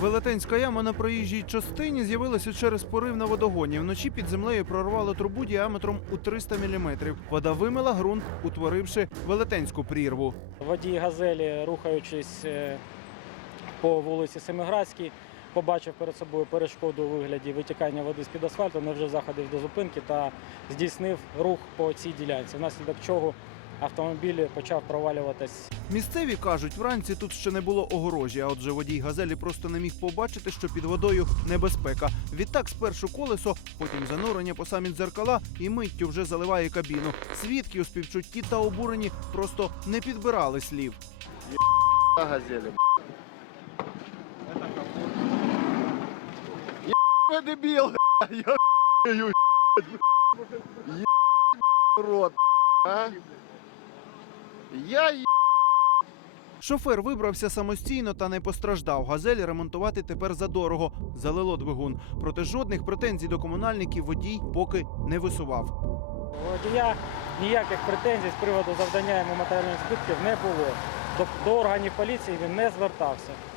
Велетенська яма на проїжджій частині з'явилася через порив на водогоні. Вночі під землею прорвало трубу діаметром у 300 мм. Вода вимила ґрунт, утворивши велетенську прірву. Водій газелі, рухаючись е, по вулиці Семиградській, побачив перед собою перешкоду у вигляді витікання води з-під асфальту, не вже заходив до зупинки та здійснив рух по цій ділянці, внаслідок чого автомобіль почав провалюватись Місцеві кажуть, вранці тут ще не було огорожі, а отже водій газелі просто не міг побачити, що під водою небезпека. Відтак спершу колесо, потім занурення по самі дзеркала і миттю вже заливає кабіну. Свідки у співчутті та обурені просто не підбирали слів. газели. Я дебил, я еб рот, а? Я Шофер вибрався самостійно та не постраждав. Газель ремонтувати тепер задорого. Залило двигун. Проте жодних претензій до комунальників водій поки не висував. Водія ніяких претензій з приводу завдання йому матеріальних збитків не було. До, до органів поліції він не звертався.